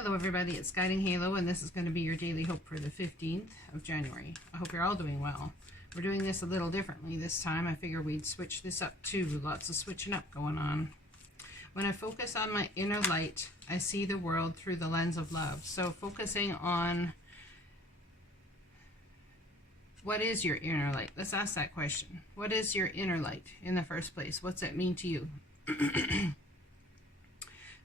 Hello everybody, it's Guiding Halo, and this is going to be your daily hope for the 15th of January. I hope you're all doing well. We're doing this a little differently this time. I figure we'd switch this up too. Lots of switching up going on. When I focus on my inner light, I see the world through the lens of love. So focusing on what is your inner light? Let's ask that question. What is your inner light in the first place? What's it mean to you?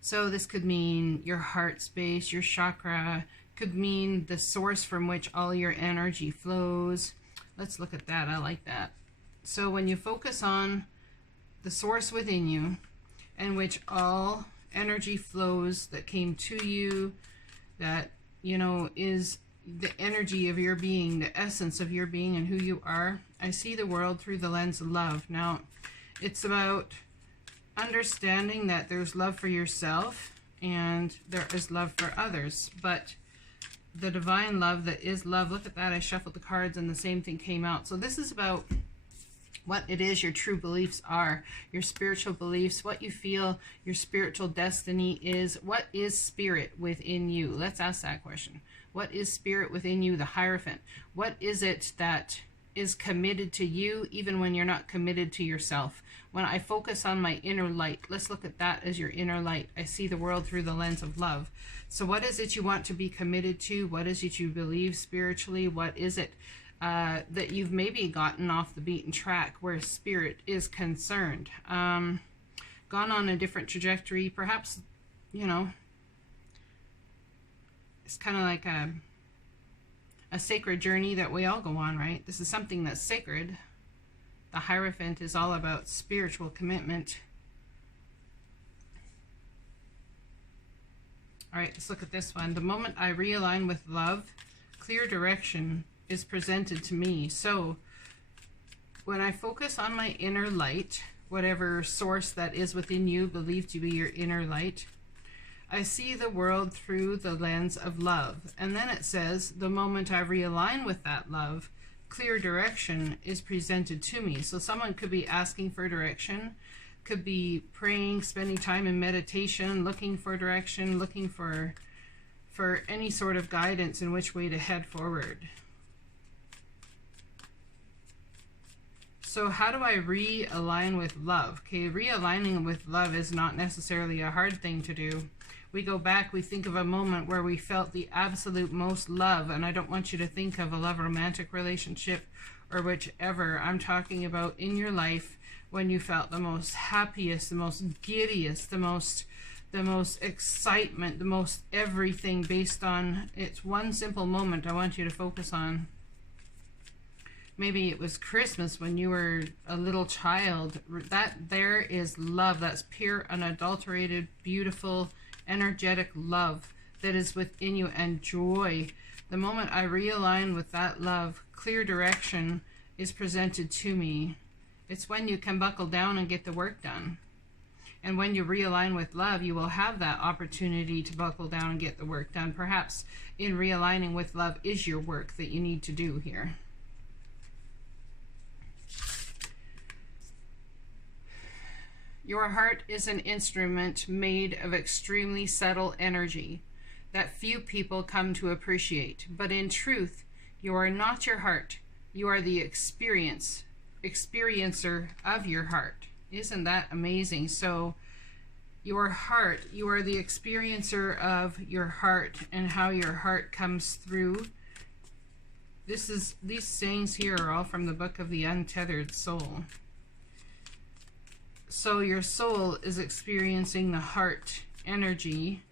So this could mean your heart space, your chakra, could mean the source from which all your energy flows. Let's look at that. I like that. So when you focus on the source within you, in which all energy flows that came to you, that, you know, is the energy of your being, the essence of your being and who you are, I see the world through the lens of love. Now, it's about understanding that there's love for yourself and there is love for others, but the divine love that is love, look at that, I shuffled the cards and the same thing came out. So this is about what it is your true beliefs are, your spiritual beliefs, what you feel your spiritual destiny is. What is spirit within you? Let's ask that question. What is spirit within you, the Hierophant? What is it that is committed to you even when you're not committed to yourself? When I focus on my inner light, let's look at that as your inner light. I see the world through the lens of love. So what is it you want to be committed to? What is it you believe spiritually? What is it that you've maybe gotten off the beaten track where spirit is concerned? Gone on a different trajectory, perhaps, you know, it's kind of like a sacred journey that we all go on, right? This is something that's sacred. The Hierophant is all about spiritual commitment. All right, let's look at this one. The moment I realign with love, clear direction is presented to me. So when I focus on my inner light, whatever source that is within you, believed to be your inner light, I see the world through the lens of love. And then it says, the moment I realign with that love, clear direction is presented to me. So someone could be asking for direction, could be praying, spending time in meditation, looking for direction, looking for any sort of guidance in which way to head forward. So how do I realign with love? Okay, realigning with love is not necessarily a hard thing to do. We go back, we think of a moment where we felt the absolute most love, and I don't want you to think of a love romantic relationship or whichever. I'm talking about in your life when you felt the most happiest, the most giddiest, the most excitement, the most everything based on, it's one simple moment I want you to focus on. Maybe it was Christmas when you were a little child. That there is love. That's pure, unadulterated, beautiful, energetic love that is within you, and joy. The moment I realign with that love, clear direction is presented to me. It's when you can buckle down and get the work done. And when you realign with love, you will have that opportunity to buckle down and get the work done. Perhaps in realigning with love is your work that you need to do here. Your heart is an instrument made of extremely subtle energy that few people come to appreciate. But in truth, you are not your heart. You are the experiencer of your heart. Isn't that amazing? So your heart, you are the experiencer of your heart and how your heart comes through. These sayings here are all from the book of the Untethered Soul. So your soul is experiencing the heart energy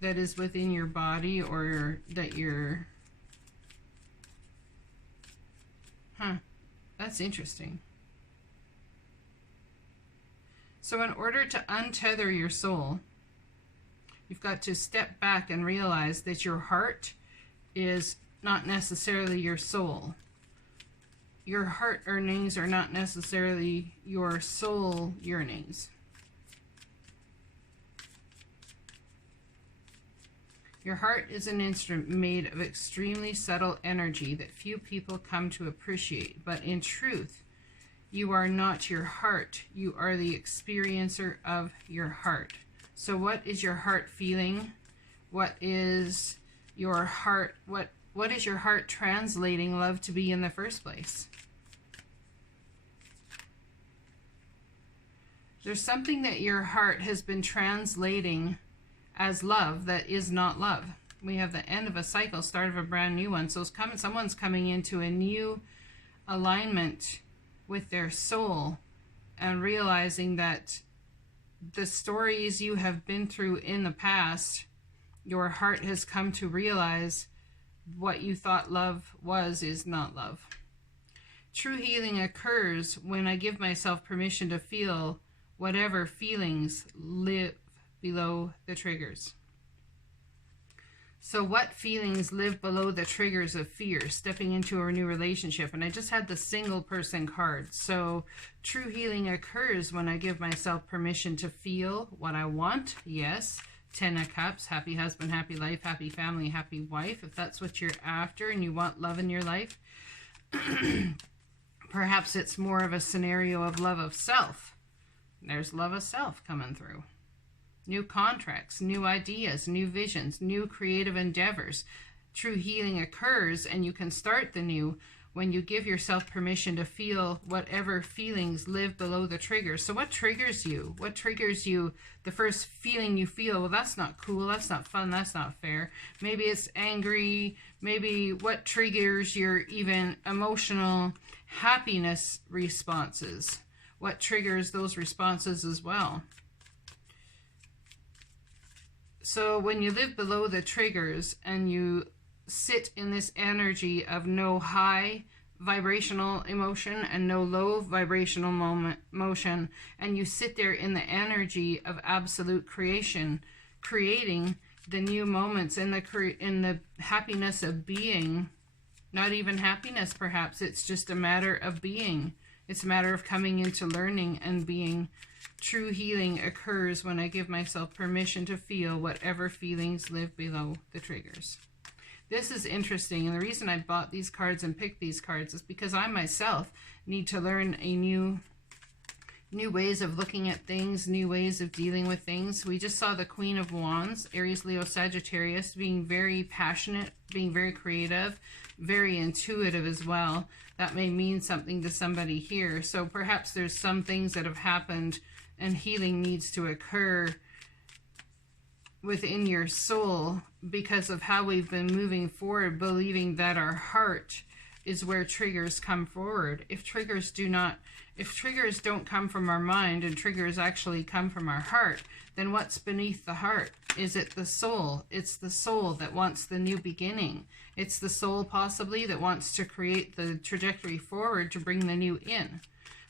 that is within your body, or that you're... That's interesting. So in order to untether your soul, you've got to step back and realize that your heart is not necessarily your soul. Your heart earnings are not necessarily your soul yearnings. Your heart is an instrument made of extremely subtle energy that few people come to appreciate. But in truth, you are not your heart. You are the experiencer of your heart. So what is your heart feeling What is your heart, what is your heart translating love to be in the first place? There's something that your heart has been translating as love that is not love. We have the end of a cycle, start of a brand new one. So someone's coming into a new alignment with their soul and realizing that the stories you have been through in the past, your heart has come to realize what you thought love was is not love. True healing occurs when I give myself permission to feel whatever feelings live below the triggers. So what feelings live below the triggers of fear, stepping into a new relationship? And I just had the single person card. So true healing occurs when I give myself permission to feel what I want. Yes. 10 of Cups, happy husband, happy life, happy family, happy wife. If that's what you're after and you want love in your life, perhaps it's more of a scenario of love of self. There's love of self coming through. New contracts, new ideas, new visions, new creative endeavors. True healing occurs and you can start the new when you give yourself permission to feel whatever feelings live below the triggers. So what triggers you? What triggers you? The first feeling you feel, well, that's not cool, that's not fun, that's not fair. Maybe it's angry. Maybe what triggers your even emotional happiness responses? What triggers those responses as well? So when you live below the triggers and you sit in this energy of no high vibrational emotion and no low vibrational motion, and you sit there in the energy of absolute creation, creating the new moments in the happiness of being, not even happiness perhaps, it's just a matter of being. It's a matter of coming into learning and being. True healing occurs when I give myself permission to feel whatever feelings live below the triggers. This is interesting, and the reason I bought these cards and picked these cards is because I myself need to learn a new ways of looking at things, new ways of dealing with things. We just saw the Queen of Wands, Aries, Leo, Sagittarius, being very passionate, being very creative, very intuitive as well. That may mean something to somebody here. So perhaps there's some things that have happened and healing needs to occur within your soul because of how we've been moving forward, believing that our heart is where triggers come forward. If triggers don't come from our mind and triggers actually come from our heart, then what's beneath the heart? Is it the soul? It's the soul that wants the new beginning. It's the soul possibly that wants to create the trajectory forward to bring the new in.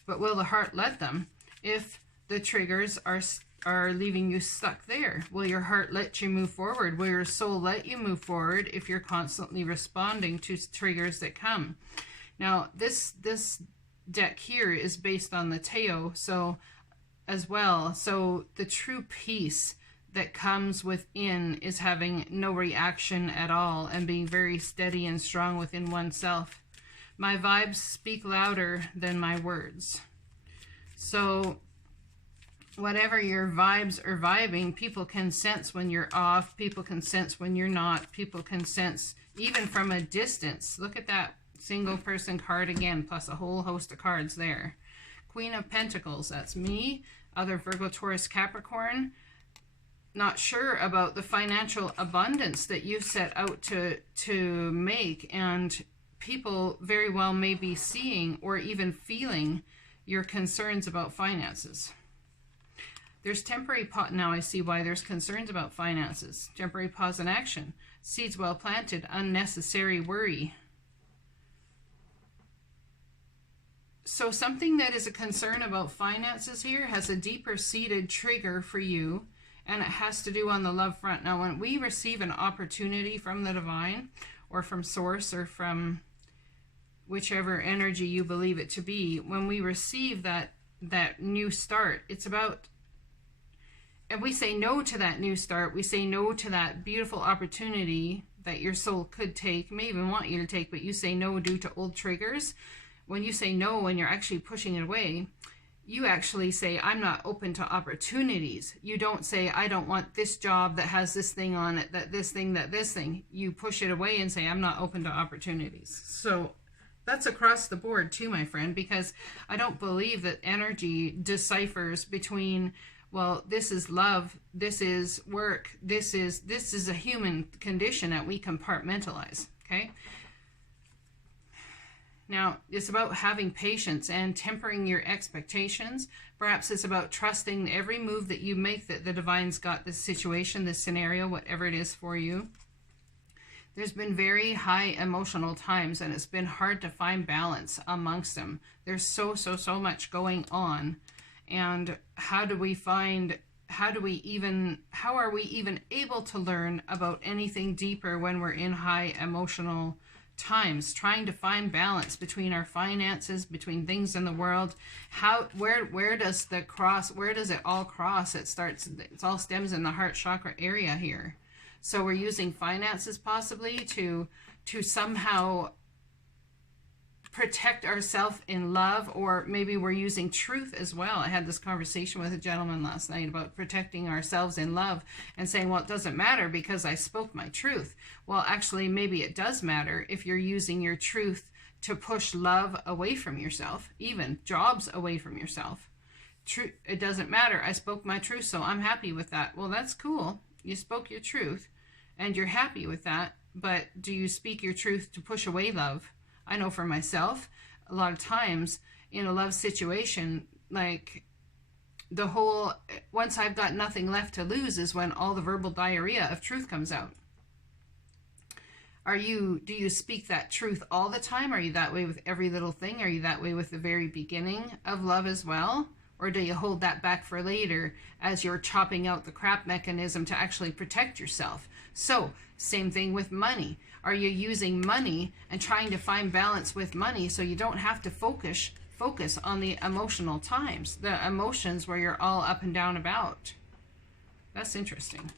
But will the heart let them if the triggers are leaving you stuck there? Will your heart let you move forward? Will your soul let you move forward if you're constantly responding to triggers that come? Now, this deck here is based on the Tao, so as well. So the true peace that comes within is having no reaction at all and being very steady and strong within oneself. My vibes speak louder than my words. So whatever your vibes are vibing, people can sense when you're off, people can sense when you're not, people can sense even from a distance. Look at that single person card again, plus a whole host of cards there. Queen of Pentacles, that's me, other Virgo, Taurus, Capricorn. Not sure about the financial abundance that you set out to make, and people very well may be seeing or even feeling your concerns about finances. There's temporary pause. Now I see why there's concerns about finances. Temporary pause in action. Seeds well planted. Unnecessary worry. So something that is a concern about finances here has a deeper seated trigger for you, and it has to do on the love front. Now when we receive an opportunity from the divine or from source or from whichever energy you believe it to be, when we receive that new start, it's about, and we say no to that new start, we say no to that beautiful opportunity that your soul could take, may even want you to take, but you say no due to old triggers. When you say no and you're actually pushing it away, you actually say, I'm not open to opportunities. You don't say, I don't want this job that has this thing on it, that this thing. You push it away and say, I'm not open to opportunities. So that's across the board too, my friend, because I don't believe that energy deciphers between, well, this is love, this is work, this is a human condition that we compartmentalize, okay? Now, it's about having patience and tempering your expectations. Perhaps it's about trusting every move that you make, that the divine's got this situation, this scenario, whatever it is for you. There's been very high emotional times, and it's been hard to find balance amongst them. There's so much going on. And how are we even able to learn about anything deeper when we're in high emotional times, trying to find balance between our finances, between things in the world? Where does it all cross? It all stems in the heart chakra area here. So we're using finances possibly to somehow protect ourselves in love, or maybe we're using truth as well. I had this conversation with a gentleman last night about protecting ourselves in love and saying, well, it doesn't matter because I spoke my truth. Well, actually, maybe it does matter if you're using your truth to push love away from yourself, even jobs away from yourself. It doesn't matter. I spoke my truth, so I'm happy with that. Well, that's cool. You spoke your truth and you're happy with that, but do you speak your truth to push away love? I know for myself, a lot of times in a love situation, like once I've got nothing left to lose is when all the verbal diarrhea of truth comes out. Do you speak that truth all the time? Are you that way with every little thing? Are you that way with the very beginning of love as well? Or do you hold that back for later as you're chopping out the crap mechanism to actually protect yourself? So, same thing with money. Are you using money and trying to find balance with money so you don't have to focus on the emotional times, the emotions where you're all up and down about? That's interesting.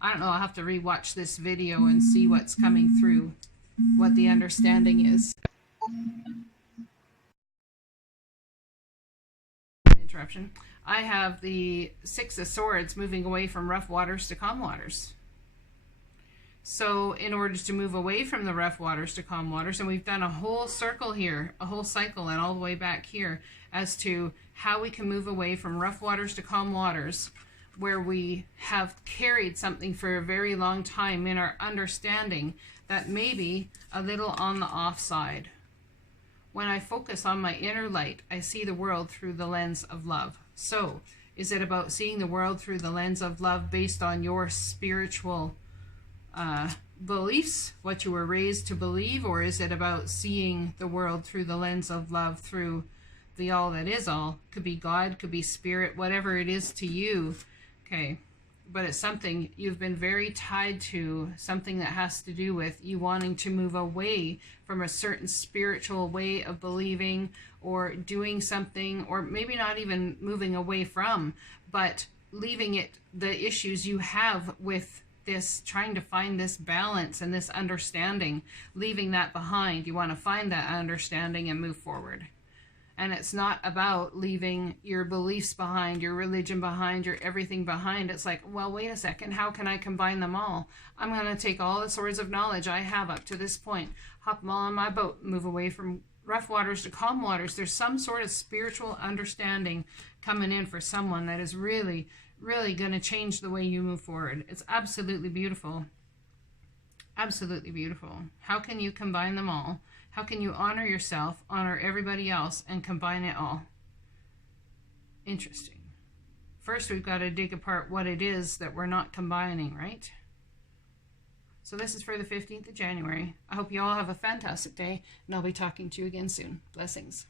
I don't know. I'll have to rewatch this video and see what's coming through, what the understanding is. Interruption. I have the Six of Swords moving away from rough waters to calm waters. So in order to move away from the rough waters to calm waters, and we've done a whole circle here, a whole cycle, and all the way back here as to how we can move away from rough waters to calm waters, where we have carried something for a very long time in our understanding that may be a little on the offside. When I focus on my inner light, I see the world through the lens of love. So is it about seeing the world through the lens of love based on your spiritual beliefs, what you were raised to believe, or is it about seeing the world through the lens of love, through the all that is all? Could be God, could be spirit, whatever it is to you. Okay, but it's something you've been very tied to, something that has to do with you wanting to move away from a certain spiritual way of believing or doing something, or maybe not even moving away from, but leaving it, the issues you have with this, trying to find this balance and this understanding, leaving that behind. You want to find that understanding and move forward. And it's not about leaving your beliefs behind, your religion behind, your everything behind. It's like, well, wait a second, how can I combine them all? I'm going to take all the swords of knowledge I have up to this point, hop them all on my boat, move away from rough waters to calm waters. There's some sort of spiritual understanding coming in for someone that is really, really going to change the way you move forward. It's absolutely beautiful. Absolutely beautiful. How can you combine them all? How can you honor yourself, honor everybody else, and combine it all? Interesting. First, we've got to dig apart what it is that we're not combining, right? So this is for the 15th of January. I hope you all have a fantastic day, and I'll be talking to you again soon. Blessings.